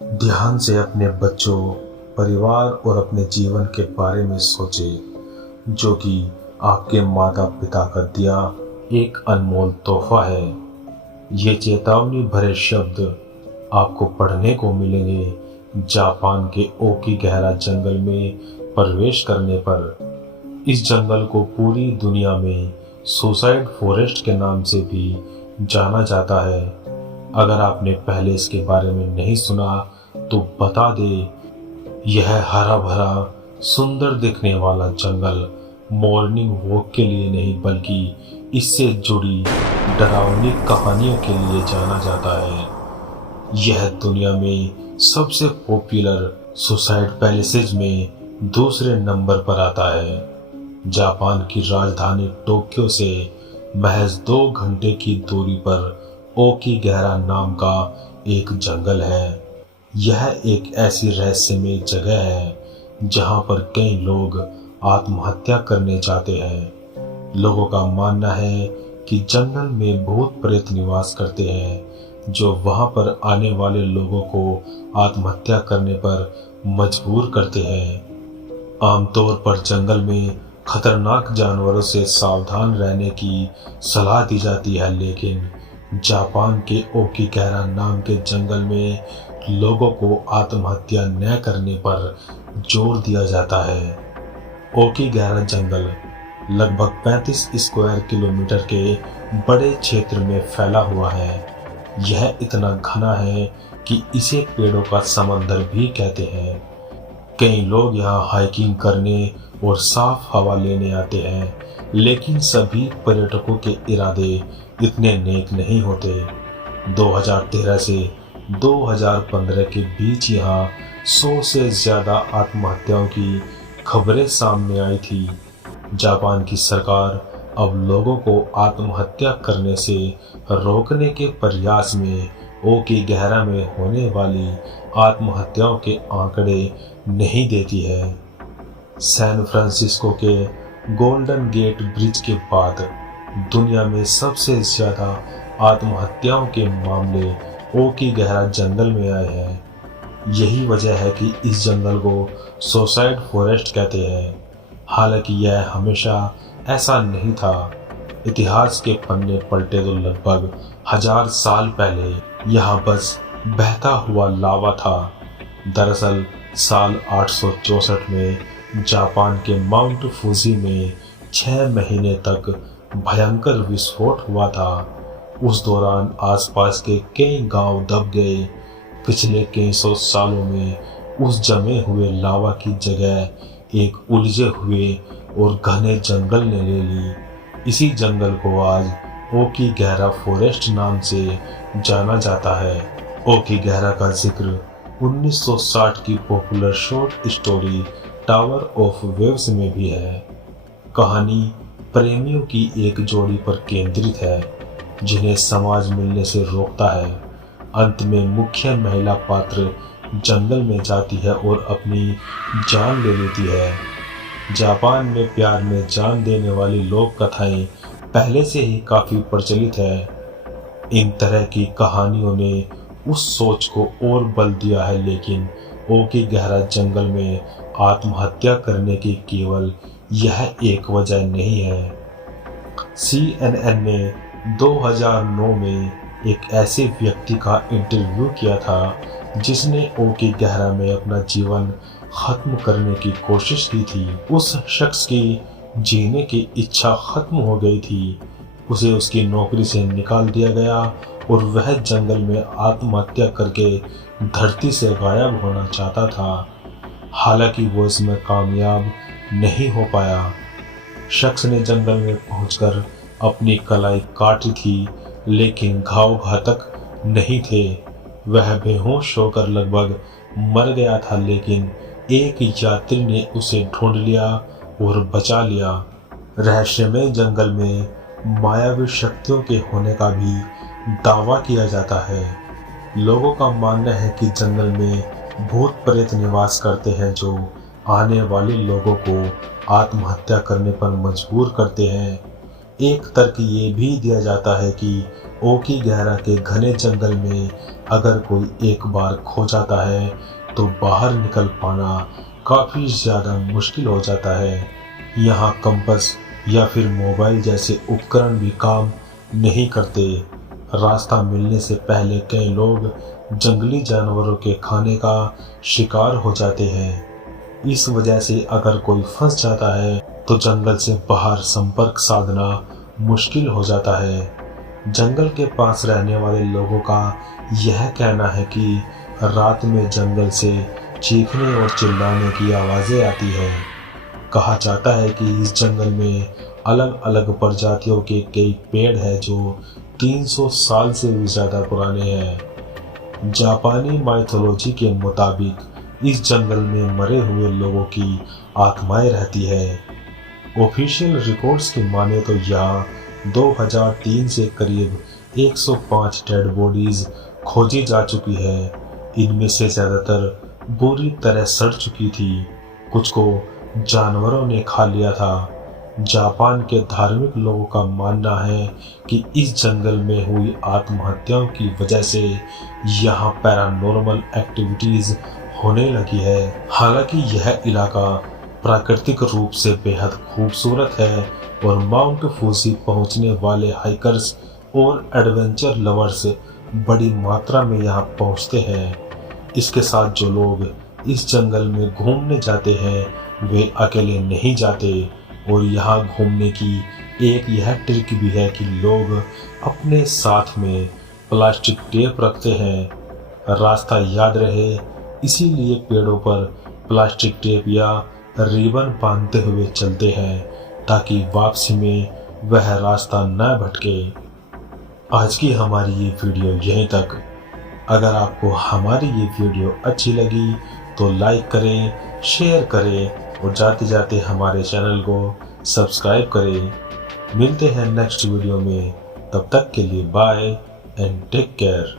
ध्यान से अपने बच्चों, परिवार और अपने जीवन के बारे में सोचें, जो कि आपके माता पिता का दिया एक अनमोल तोहफा है। ये चेतावनी भरे शब्द आपको पढ़ने को मिलेंगे जापान के ओकीगहरा जंगल में प्रवेश करने पर। इस जंगल को पूरी दुनिया में सुसाइड फॉरेस्ट के नाम से भी जाना जाता है। अगर आपने पहले इसके बारे में नहीं सुना तो बता दे, यह हरा भरा सुंदर दिखने वाला जंगल मॉर्निंग वॉक के लिए नहीं बल्कि इससे जुड़ी डरावनी कहानियों के लिए जाना जाता है। यह दुनिया में सबसे पॉपुलर सुसाइड पैलेसेज में दूसरे नंबर पर आता है। जापान की राजधानी टोक्यो से महज 2 घंटे की दूरी पर ओकीगहरा नाम का एक जंगल है। यह एक ऐसी रहस्यमय जगह है जहां पर कई लोग आत्महत्या करने जाते हैं। लोगों का मानना है कि जंगल में भूत प्रेत निवास करते हैं जो वहां पर आने वाले लोगों को आत्महत्या करने पर मजबूर करते हैं। आमतौर पर जंगल में खतरनाक जानवरों से सावधान रहने की सलाह दी जाती है, लेकिन जापान के ओकीगहरा नाम के जंगल में लोगों को आत्महत्या न करने पर जोर दिया जाता है। ओकीगहरा जंगल लगभग 35 स्क्वायर किलोमीटर के बड़े क्षेत्र में फैला हुआ है। यह इतना घना है कि इसे पेड़ों का समंदर भी कहते हैं। कई लोग यहाँ हाइकिंग करने और साफ हवा लेने आते हैं, लेकिन सभी पर्यटकों के इरादे इतने नेक नहीं होते। 2013 से 2015 के बीच यहाँ 100 से ज्यादा आत्महत्याओं की खबरें सामने आई थी। जापान की सरकार अब लोगों को आत्महत्या करने से रोकने के प्रयास में ओकीगहरा में होने वाली आत्महत्याओं के आंकड़े नहीं देती है। सैन फ्रांसिस्को के गोल्डन गेट ब्रिज के बाद दुनिया में सबसे ज्यादा आत्महत्याओं के मामले ओकीगहरा जंगल में आए हैं। यही वजह है कि इस जंगल को सुसाइड फॉरेस्ट कहते हैं। हालांकि यह हमेशा ऐसा नहीं था। इतिहास के पन्ने पलटे तो लगभग 1000 साल पहले यहाँ बस बहता हुआ लावा था। दरअसल साल 864 में जापान के माउंट फूजी में 6 महीने तक भयंकर विस्फोट हुआ था। उस दौरान आसपास के कई गांव दब गए। पिछले कई सौ सालों में उस जमे हुए लावा की जगह एक उलझे हुए और घने जंगल ने ले ली। इसी जंगल को आज ओकीगहरा फॉरेस्ट नाम से जाना जाता है। ओकीगहरा का जिक्र 1960 की popular short story tower of waves में भी है। कहानी प्रेमियों की एक जोड़ी पर केंद्रित है जिन्हें समाज मिलने से रोकता है। अंत में मुख्य महिला पात्र जंगल में जाती है और अपनी जान ले लेती है। जापान में प्यार में जान देने वाली लोक कथाएं पहले से ही काफी प्रचलित है। इन तरह की कहानियों ने उस सोच को और बल दिया है, लेकिन ओकीगहरा जंगल में आत्महत्या करने की केवल यह एक वजह नहीं है। CNN ने 2009 में एक ऐसे व्यक्ति का इंटरव्यू किया था जिसने ओकीगहरा में अपना जीवन खत्म करने की कोशिश की थी। उस शख्स की जीने की इच्छा खत्म हो गई थी। उसे उसकी नौकरी से निकाल दिया गया और वह जंगल में आत्महत्या करके धरती से गायब होना चाहता था। हालांकि वो इसमें कामयाब नहीं हो पाया। शख्स ने जंगल में पहुंचकर अपनी कलाई काटी थी, लेकिन घाव घातक नहीं थे। वह बेहोश होकर लगभग मर गया था, लेकिन एक यात्री ने उसे ढूंढ लिया और बचा लिया। रहस्यमय जंगल में मायावी शक्तियों के होने का भी दावा किया जाता है। लोगों का मानना है कि जंगल में भूत प्रेत निवास करते हैं जो आने वाले लोगों को आत्महत्या करने पर मजबूर करते हैं। एक तर्क ये भी दिया जाता है कि ओकी गहरा के घने जंगल में अगर कोई एक बार खो जाता है तो बाहर निकल पाना काफ़ी ज़्यादा मुश्किल हो जाता है। यहाँ कंपास या फिर मोबाइल जैसे उपकरण भी काम नहीं करते। रास्ता मिलने से पहले कई लोग जंगली जानवरों के खाने का शिकार हो जाते हैं। इस वजह से अगर कोई फंस जाता है तो जंगल से बाहर संपर्क साधना मुश्किल हो जाता है। जंगल के पास रहने वाले लोगों का यह कहना है कि रात में जंगल से चीखने और चिल्लाने की आवाज़ें आती हैं। कहा जाता है कि इस जंगल में अलग अलग प्रजातियों के कई पेड़ हैं जो 300 साल से भी ज़्यादा पुराने हैं। जापानी माइथोलॉजी के मुताबिक इस जंगल में मरे हुए लोगों की आत्माएं रहती है। ऑफिशियल रिकॉर्ड्स की माने तो यहाँ 2003 से करीब 105 डेड बॉडीज खोजी जा चुकी है। इनमें से ज़्यादातर बुरी तरह सड़ चुकी थी, कुछ को जानवरों ने खा लिया था। जापान के धार्मिक लोगों का मानना है कि इस जंगल में हुई आत्महत्याओं की वजह से यहाँ पैरानॉर्मल एक्टिविटीज़ होने लगी है। हालांकि यह इलाका प्राकृतिक रूप से बेहद खूबसूरत है और माउंट फूजी पहुंचने वाले हाइकर्स और एडवेंचर लवर्स बड़ी मात्रा में यहाँ पहुंचते हैं। इसके साथ जो लोग इस जंगल में घूमने जाते हैं वे अकेले नहीं जाते और यहाँ घूमने की एक यह ट्रिक भी है कि लोग अपने साथ में प्लास्टिक टेप रखते हैं। रास्ता याद रहे इसीलिए पेड़ों पर प्लास्टिक टेप या रिबन बांधते हुए चलते हैं ताकि वापसी में वह रास्ता न भटके। आज की हमारी ये वीडियो यहीं तक। अगर आपको हमारी ये वीडियो अच्छी लगी तो लाइक करें, शेयर करें और जाते जाते हमारे चैनल को सब्सक्राइब करें। मिलते हैं नेक्स्ट वीडियो में, तब तक के लिए बाय एंड टेक केयर।